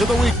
of the week.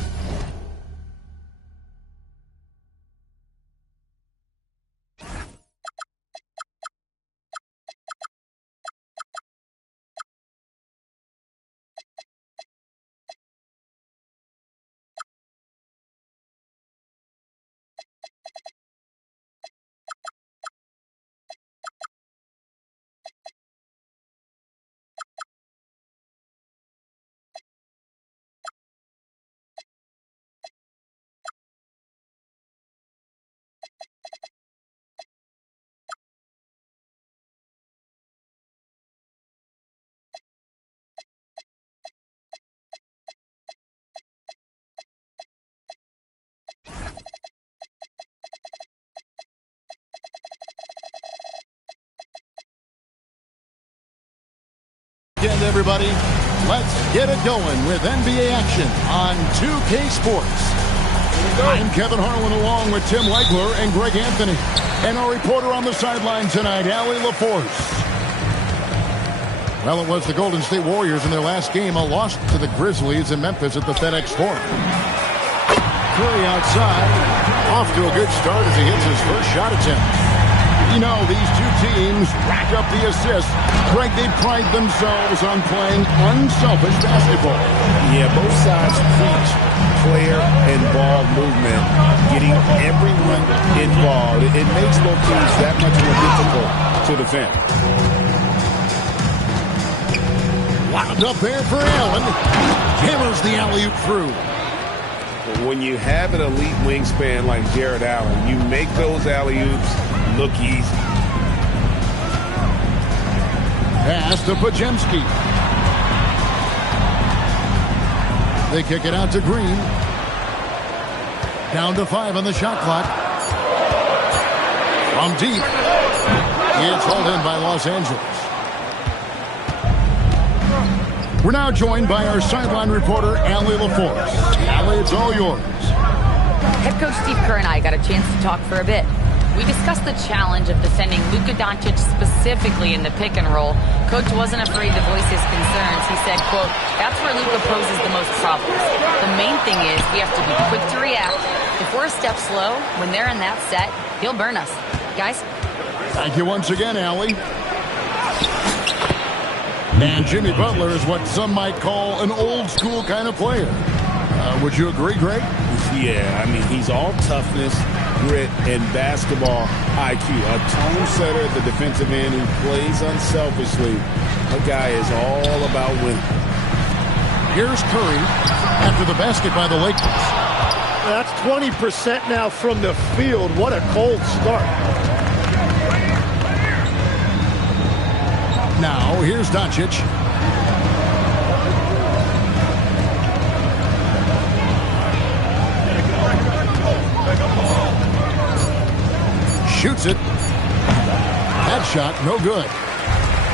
Again, everybody, let's get it going with NBA action on 2K Sports. I'm Kevin Harlan along with Tim Legler and Greg Anthony. And our reporter on the sideline tonight, Allie LaForce. Well, it was the Golden State Warriors in their last game, a loss to the Grizzlies in Memphis at the FedEx Forum. Curry outside, off to a good start as he hits his first shot attempt. You know, these two teams rack up the assists. Greg, they pride themselves on playing unselfish basketball. Yeah, both sides preach player and ball movement, getting everyone involved. It makes both teams that much more difficult to defend. Wound up there for Allen. Hammers the alley-oop through. When you have an elite wingspan like Jared Allen, you make those alley-oops look easy. Pass to Podziemski. They kick it out to Green. Down to 5 on the shot clock. From deep. It's hauled in by Los Angeles. We're now joined by our sideline reporter, Allie LaForce. Allie, it's all yours. Head coach Steve Kerr and I got a chance to talk for a bit. We discussed the challenge of defending Luka Doncic specifically in the pick and roll. Coach wasn't afraid to voice his concerns. He said, quote, that's where Luka poses the most problems. The main thing is we have to be quick to react. If we're a step slow, when they're in that set, he'll burn us. Guys? Thank you once again, Allie. And Jimmy Butler is what some might call an old-school kind of player. Would you agree, Greg? Yeah, I mean, he's all toughness, grit, and basketball IQ. A tone setter at the defensive end who plays unselfishly. The guy is all about winning. Here's Curry after the basket by the Lakers. That's 20% now from the field. What a cold start. Now, here's Doncic. Shoots it. That shot, no good.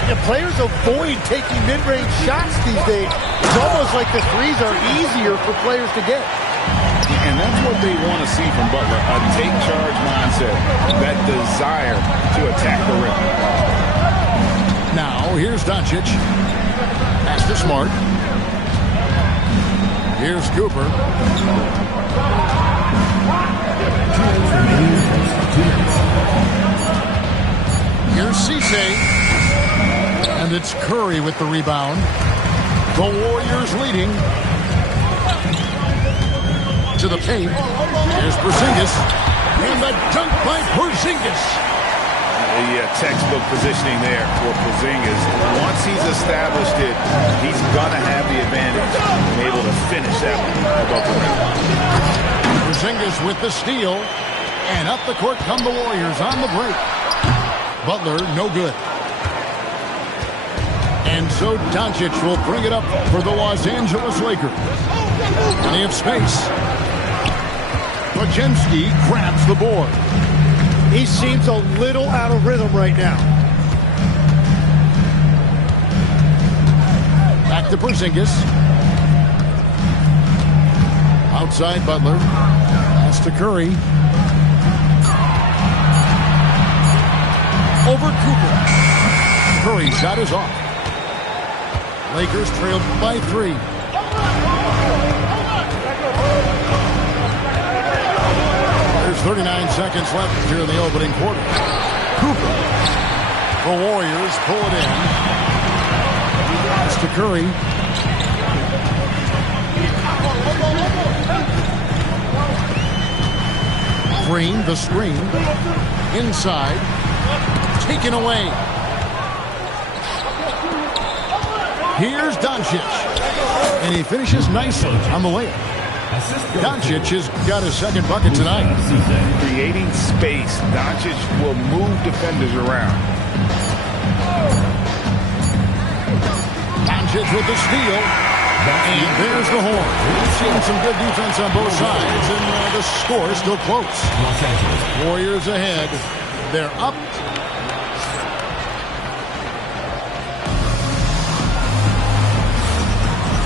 And players avoid taking mid-range shots these days. It's almost like the threes are easier for players to get. And that's what they want to see from Butler, a take-charge mindset, that desire to attack the rim. Now, here's Doncic. Pass to Smart. Here's Cooper. Here's Cisse. And it's Curry with the rebound. The Warriors leading. To the paint. Here's Porzingis. And the dunk by Porzingis. Yeah, textbook positioning there for Porzingis. Once he's established it, he's going to have the advantage and able to finish that one above the rim. Porzingis with the steal. And up the court come the Warriors on the break. Butler, no good. And so Doncic will bring it up for the Los Angeles Lakers. Plenty of space. Podziemski grabs the board. He seems a little out of rhythm right now. Back to Porzingis. Outside Butler. Pass to Curry. Over Cooper. Curry shot is off. Lakers trailed by 3. 39 seconds left here in the opening quarter. Cooper. The Warriors pull it in. It's to Curry. Green, the screen. Inside. Taken away. Here's Doncic. And he finishes nicely on the layup. Doncic has got his second bucket tonight. Creating space. Doncic will move defenders around. Doncic with the steal. And there's the horn. We've seen some good defense on both sides, and the score is still close. Warriors ahead. They're up.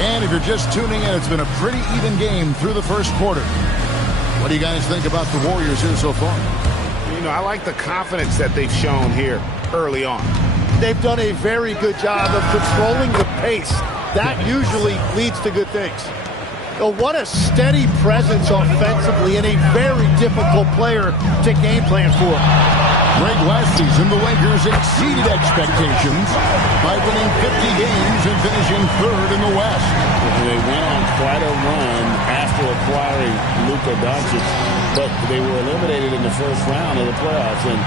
And if you're just tuning in, it's been a pretty even game through the first quarter. What do you guys think about the Warriors here so far? You know, I like the confidence that they've shown here early on. They've done a very good job of controlling the pace. That usually leads to good things. Oh, what a steady presence offensively and a very difficult player to game plan for. Greg, last season, the Lakers exceeded expectations by winning 50 games and finishing third in the West. They went on quite a run after acquiring Luka Doncic, but they were eliminated in the first round of the playoffs. And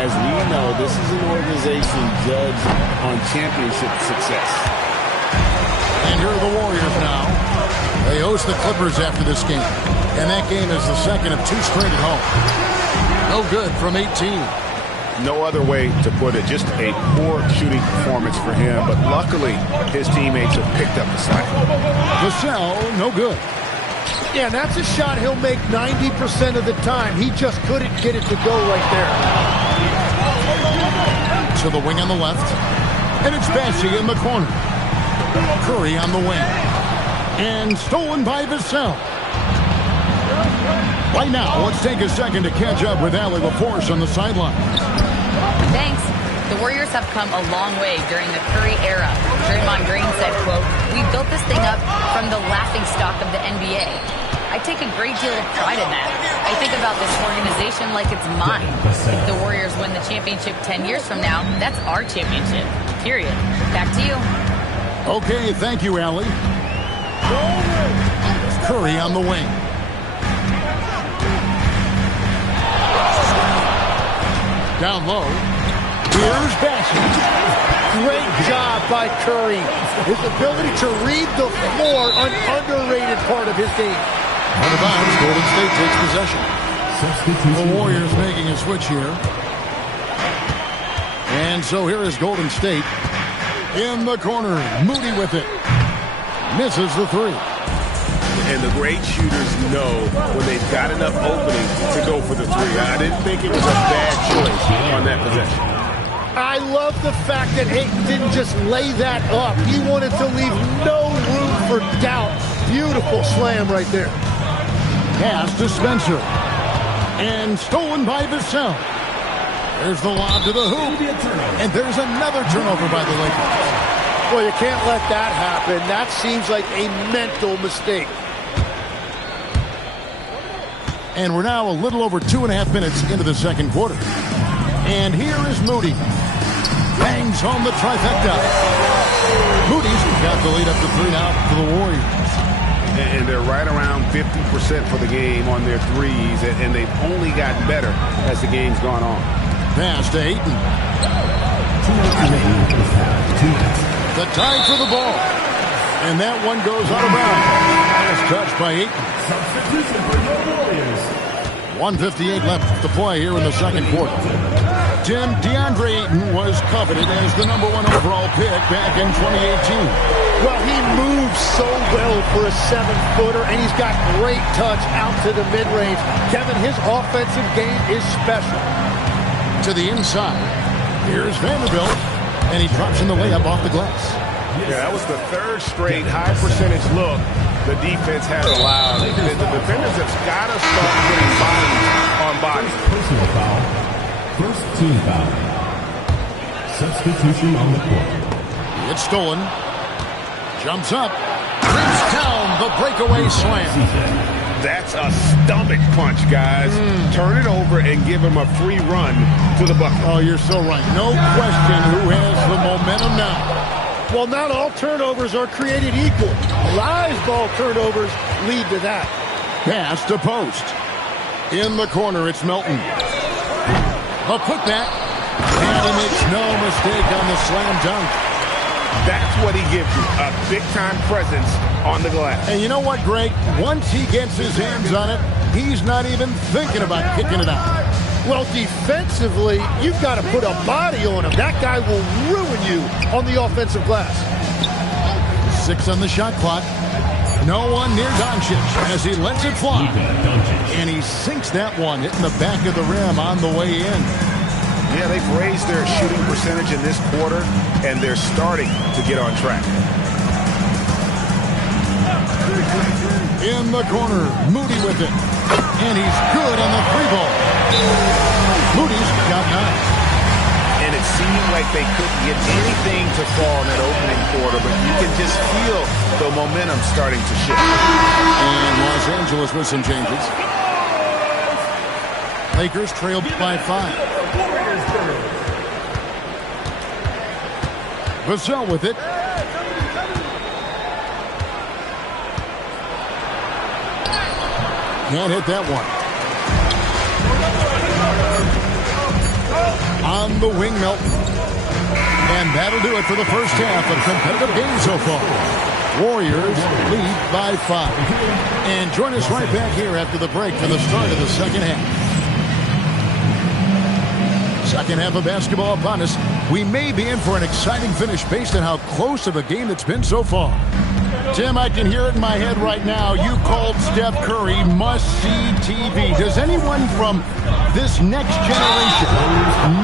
as we know, this is an organization judged on championship success. And here are the Warriors now. They host the Clippers after this game. And that game is the second of two straight at home. No good from 18. No other way to put it. Just a poor shooting performance for him. But luckily, his teammates have picked up the slack. Vassell, no good. Yeah, and that's a shot he'll make 90% of the time. He just couldn't get it to go right there. To the wing on the left. And it's Bassey in the corner. Curry on the wing. And stolen by Vassell. Right now, let's take a second to catch up with Allie LaForce on the sidelines. Thanks. The Warriors have come a long way during the Curry era. Draymond Green said, quote, "We built this thing up from the laughingstock of the NBA. I take a great deal of pride in that. I think about this organization like it's mine. If the Warriors win the championship 10 years from now, that's our championship. Period." Back to you. Okay, thank you, Allie. Curry on the wing. Down low. Here's Bassey. Great job by Curry. His ability to read the floor, an underrated part of his game. Out of bounds, Golden State takes possession. The Warriors making a switch here. And so here is Golden State. In the corner, Moody with it. Misses the three. And the great shooters know when they've got enough opening to go for the three. I didn't think it was a bad choice on that possession. I love the fact that Ayton didn't just lay that up. He wanted to leave no room for doubt. Beautiful slam right there. Pass to Spencer. And stolen by Vassell. There's the lob to the hoop. And there's another turnover by the Lakers. Well, you can't let that happen. That seems like a mental mistake. And we're now a little over 2.5 minutes into the second quarter. And here is Moody. Bangs home the trifecta. Moody's got the lead up to 3 now for the Warriors. And they're right around 50% for the game on their threes. And they've only gotten better as the game's gone on. Pass to Ayton. The tie for the ball. And that one goes out of bounds. Last touch by Ayton. 1:58 left to play here in the second quarter. Tim, DeAndre Ayton was coveted as the #1 overall pick back in 2018. Well, he moves so well for a 7-footer, and he's got great touch out to the mid-range. Kevin, his offensive game is special. To the inside. Here's Vanderbilt. And he drops in the layup off the glass. Yeah, that was the third straight high-percentage look the defense has allowed. The defenders have got to start putting bodies on bodies. Personal foul. First team foul. Substitution on the court. It's stolen. Jumps up. Brings down the breakaway slam. That's a stomach punch, guys. Turn it over and give him a free run to the bucket. Oh, you're so right. No question who has the momentum now. Well, not all turnovers are created equal. Live ball turnovers lead to that. Pass to post. In the corner, it's Melton. A putback. And he makes no mistake on the slam dunk. That's what he gives you, a big-time presence on the glass. And you know what, Greg? Once he gets his hands on it, he's not even thinking about kicking it out. Well, defensively, you've got to put a body on him. That guy will ruin you on the offensive glass. 6 on the shot clock. No one near Doncic as he lets it fly. And he sinks that one, hitting the back of the rim on the way in. Yeah, they've raised their shooting percentage in this quarter, and they're starting to get on track. In the corner, Moody with it. And he's good on the 3-ball. Moody's got 9. And it seemed like they couldn't get anything to fall in that opening quarter, but you can just feel the momentum starting to shift. And Los Angeles with some changes. Lakers trailed by 5. Vassell with it. Can't hit that one. On the wing, Melton. And that'll do it for the first half of competitive game so far. Warriors lead by 5. And join us right back here after the break for the start of the second half. Second half of basketball upon us. We may be in for an exciting finish based on how close of a game it's been so far. Tim, I can hear it in my head right now. You called Steph Curry must-see TV. Does anyone from this next generation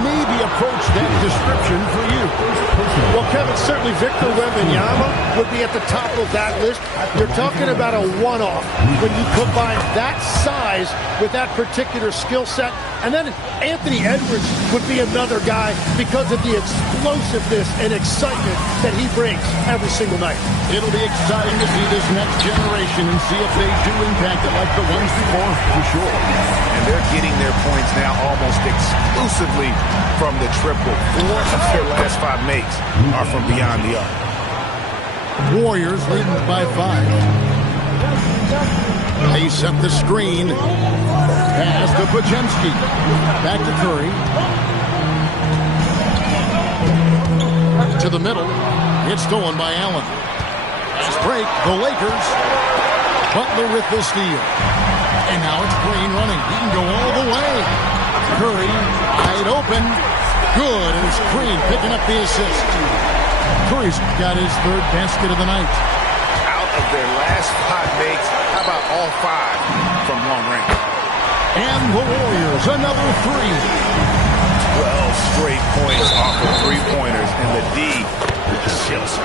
maybe approach that description for you? Well, Kevin, certainly Victor Wembanyama would be at the top of that list. You're talking about a one-off when you combine that size with that particular skill set. And then Anthony Edwards would be another guy because of the explosiveness and excitement that he brings every single night. It'll be exciting to see this next generation and see if they do impact it like the ones before, for sure. And they're getting their points now almost exclusively from the triple. 4 of their last 5 makes are from beyond the arc. Warriors leading by 5. They set the screen. Pass to Podziemski. Back to Curry. To the middle. It's stolen by Allen. Fast break. The Lakers. Butler with the steal. And now it's Green running. He can go all the way. Curry wide open. Good. And it's Green picking up the assist. Curry's got his 3rd basket of the night. Out of their last 5 makes, how about all 5 from long range? And the Warriors, another 3. 12 straight points off of 3-pointers, and the D chills.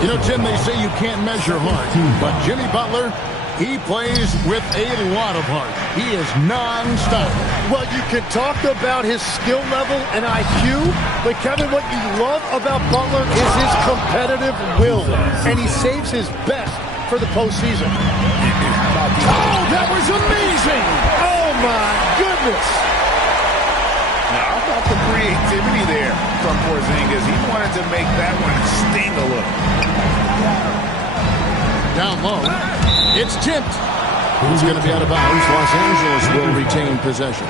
You know, Tim, they say you can't measure heart, but Jimmy Butler, he plays with a lot of heart. He is non-stop. Well, you can talk about his skill level and IQ, but Kevin, what you love about Butler is his competitive will, and he saves his best for the postseason. Oh, that was amazing! Oh, my goodness! Now, how about the creativity there from Porzingis? He wanted to make that one sting a little. Down low. It's tipped. Who's going to be out of bounds? Los Angeles will retain possession.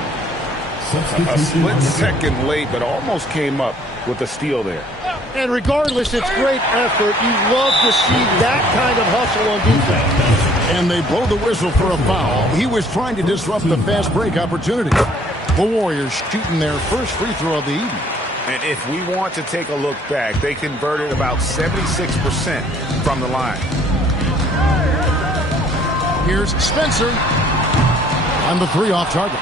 A split second late, but almost came up with a steal there. And regardless, it's great effort. You love to see that kind of hustle on defense. And they blow the whistle for a foul. He was trying to disrupt the fast break opportunity. The Warriors shooting their first free throw of the evening. And if we want to take a look back, they converted about 76% from the line. Here's Spencer on the 3 off target.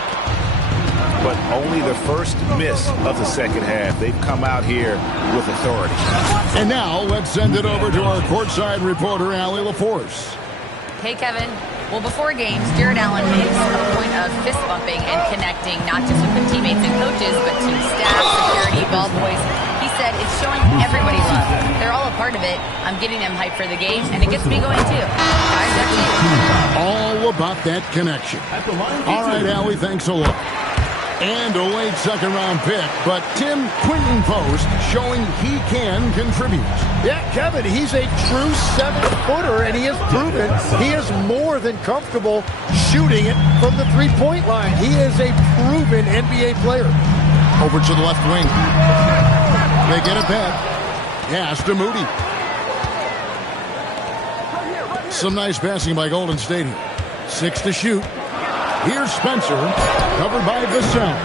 But only the first miss of the second half. They've come out here with authority. And now let's send it over to our courtside reporter, Allie LaForce. Hey, Kevin. Well, before games, Jared Allen makes a point of fist bumping and connecting not just with the teammates and coaches, but team staff, security, ball boys. He said said, it's showing everybody love. They're all a part of it. I'm getting them hyped for the game, and it gets me going too. Guys, that's you. All about that connection. All right, Allie, thanks a lot. And a late second-round pick, but Tim Quinton Post showing he can contribute. Yeah, Kevin, he's a true 7-footer, and he has proven he is more than comfortable shooting it from the three-point line. He is a proven NBA player. Over to the left wing. They get it back. Pass to Moody. Some nice passing by Golden State here. 6 to shoot. Here's Spencer, covered by Vassell.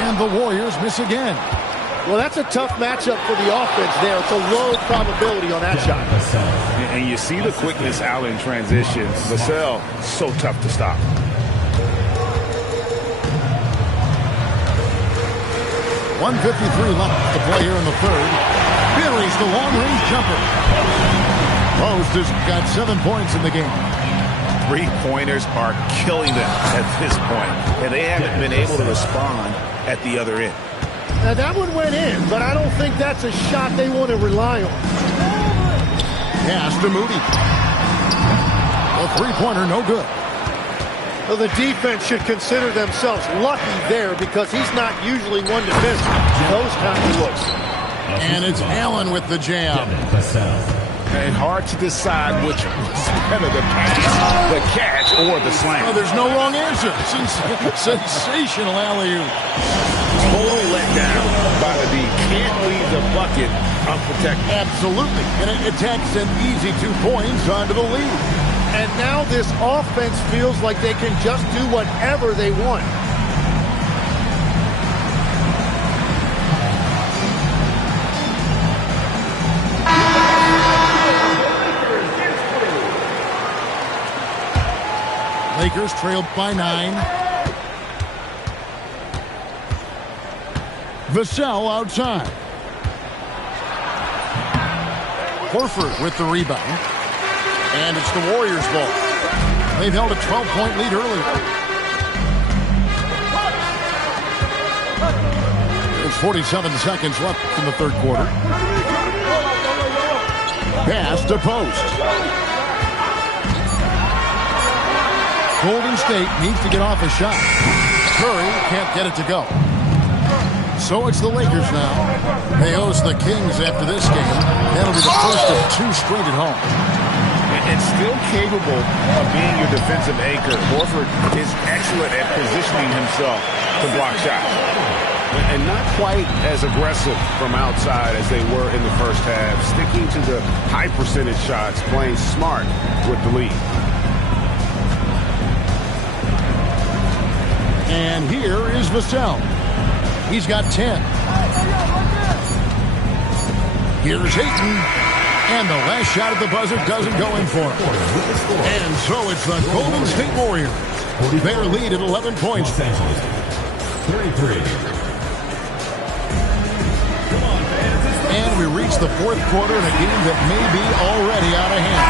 And the Warriors miss again. Well, that's a tough matchup for the offense there. It's a low probability on that shot. And you see the quickness out in transition. Vassell, so tough to stop. .153 left to play here in the third. Buries the long-range jumper. Post has got 7 points in the game. Three-pointers are killing them at this point, and they haven't been able to respond at the other end. Now, that one went in, but I don't think that's a shot they want to rely on. Pass to Moody. A three-pointer, no good. Well, the defense should consider themselves lucky there because he's not usually one to miss those kinds of looks. And it's Allen with the jam. And hard to decide which was better, the pass, the catch, or the slam. Oh, there's no wrong answer. Sensational alley-oop. Total letdown by the D. Can't leave the bucket unprotected. Absolutely. And it attacks an easy 2 points onto the lead. And now this offense feels like they can just do whatever they want. Lakers trailed by 9. Vassell outside. Horford with the rebound. And it's the Warriors' ball. They've held a 12-point lead earlier. There's 47 seconds left in the third quarter. Pass to Post. Golden State needs to get off a shot. Curry can't get it to go. So it's the Lakers now. They host the Kings after this game. That'll be the first of 2 straight at home. And still capable of being your defensive anchor. Horford is excellent at positioning himself to block shots. And not quite as aggressive from outside as they were in the first half. Sticking to the high percentage shots, playing smart with the lead. And here is Vassell. He's got 10. Here's Ayton. And the last shot at the buzzer doesn't go in for him. And so it's the Golden State Warriors. Their lead at 11 points. 33. And we reach the fourth quarter in a game that may be already out of hand.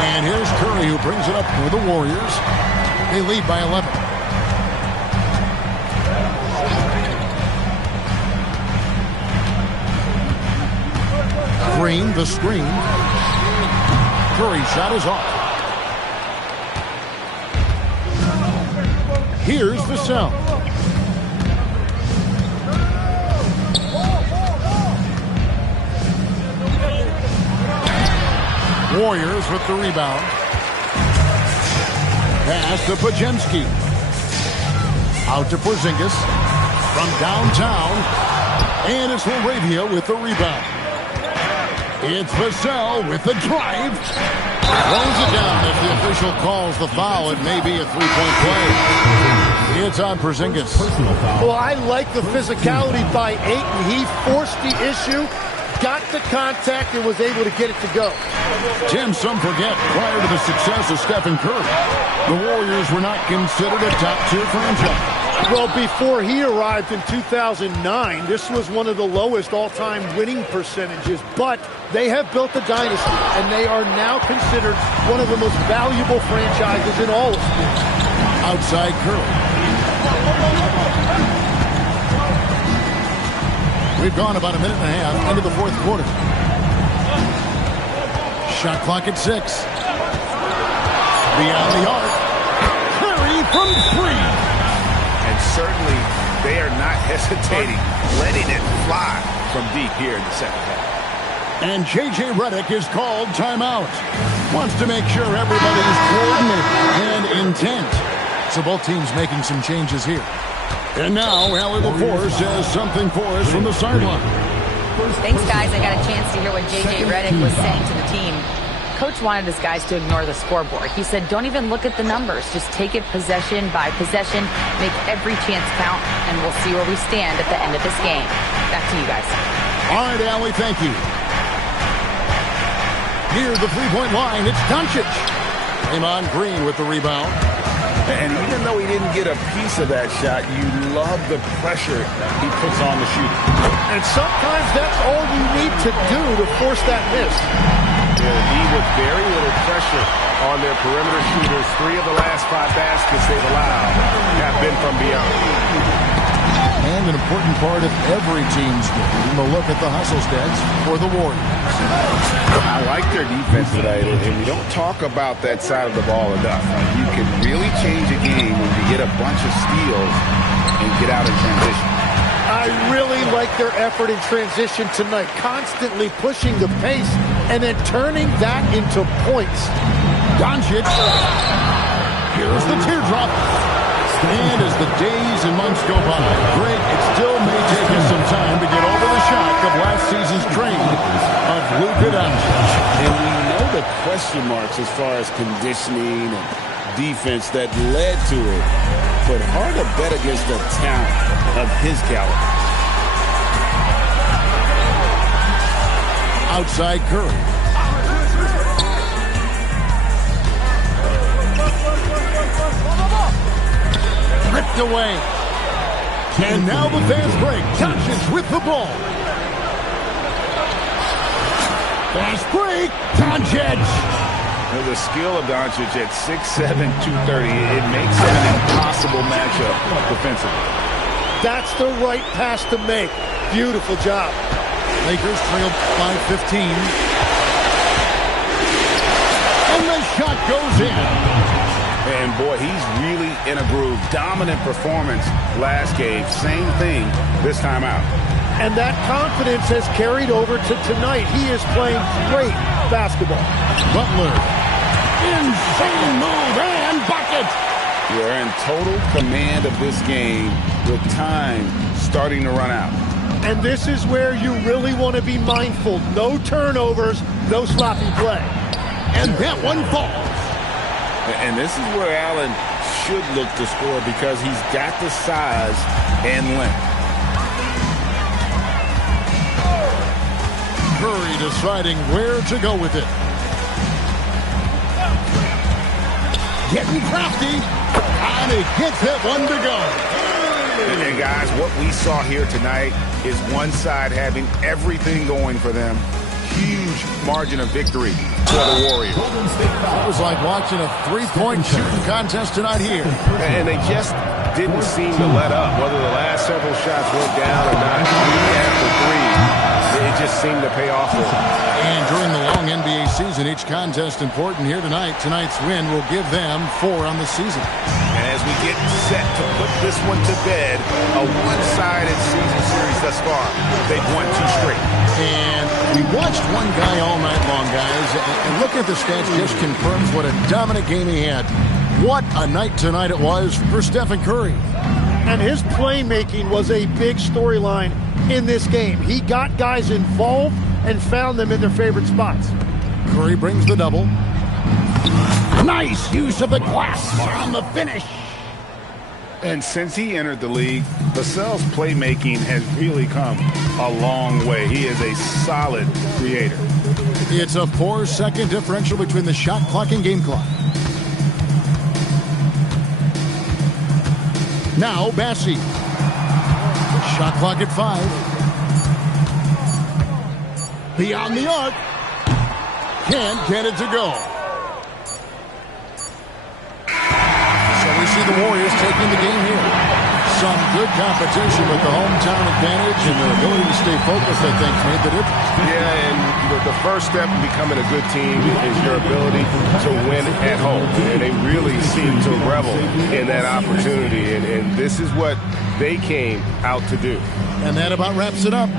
And here's Curry, who brings it up for the Warriors. They lead by 11. Green, the screen. Curry shot is off. Here's Vassell. Warriors with the rebound. Pass to Podziemski. Out to Porzingis. From downtown. And it's LaRavia with the rebound. It's Vassell with the drive. Throws it down. If the official calls the foul, it may be a three-point play. It's on Porzingis. Well, I like the physicality by Ayton. He forced the issue, got the contact, and was able to get it to go. Tim, some forget, prior to the success of Stephen Curry, the Warriors were not considered a top-tier franchise. Well, before he arrived in 2009, this was one of the lowest all-time winning percentages, but they have built a dynasty, and they are now considered one of the most valuable franchises in all of sports. Outside Curry. We've gone about a minute and a half into the fourth quarter. Shot clock at 6. Beyond the arc. Curry from 3. And certainly they are not hesitating, letting it fly from deep here in the second half. And J.J. Redick is called timeout. Wants to make sure everybody's coordinated and intent. So both teams making some changes here. And now, Allie LaForce has something for us from the sideline. Thanks, guys. I got a chance to hear what J.J. Redick was saying to the team. Coach wanted his guys to ignore the scoreboard. He said, don't even look at the numbers. Just take it possession by possession, make every chance count, and we'll see where we stand at the end of this game. Back to you guys. All right, Allie, thank you. Near the three-point line, it's Doncic. Draymond Green with the rebound. And even though he didn't get a piece of that shot, you love the pressure he puts on the shooter. And sometimes that's all you need to do to force that miss. He with very little pressure on their perimeter shooters. 3 of the last 5 baskets they've allowed have been from beyond. And an important part of every team's game, a look at the hustle stats for the Warriors. I like their defense today, and we don't talk about that side of the ball enough. You can really change a game when you get a bunch of steals and get out in transition. I really like their effort in transition tonight, constantly pushing the pace and then turning that into points. Doncic. Here's the teardrop. And as the days and months go by, Greg, it still may take us some time to get over the shock of last season's trade of Luka Doncic. And we know the question marks as far as conditioning and defense that led to it. But hard to bet against the talent of his caliber. Outside Curry. Ripped away. And now the fast break. Doncic with the ball. Fast break. Doncic. The skill of Doncic at 6'7", 230, it makes him an impossible matchup defensively. That's the right pass to make. Beautiful job. Lakers trailed by 15. And the shot goes in. And boy, he's really in a groove. Dominant performance last game. Same thing this time out. And that confidence has carried over to tonight. He is playing great basketball. Butler. Insane move and bucket. You're in total command of this game with time starting to run out. And this is where you really want to be mindful. No turnovers, no sloppy play. And that one falls. And this is where Allen should look to score because he's got the size and length. Curry deciding where to go with it. Getting crafty. And he gets that one to go. And guys, what we saw here tonight is one side having everything going for them. Huge margin of victory for the Warriors. It was like watching a three-point shooting contest tonight here. And they just didn't seem to let up. Whether the last several shots went down or not, 3 after 3, it just seemed to pay off for them. And during the long NBA season, each contest important here tonight. Tonight's win will give them 4 on the season. And as we get set to put this one to bed, a one-sided season series thus far. They've won 2 straight. And we watched one guy all night long, guys, and looking at the stats just confirms what a dominant game he had. What a night tonight it was for Stephen Curry. And his playmaking was a big storyline in this game. He got guys involved and found them in their favorite spots. Curry brings the double. Nice use of the glass on the finish. And since he entered the league, Vassell's playmaking has really come a long way. He is a solid creator. It's a 4-second differential between the shot clock and game clock. Now Bassi. Shot clock at 5. Beyond the arc. Can't get it to go. So we see the Warriors taking the game here. some good competition with the hometown advantage and their ability to stay focused, I think, made the difference. Yeah, and the first step in becoming a good team is your ability to win at home. And they really seem to revel in that opportunity. And this is what they came out to do. And that about wraps it up.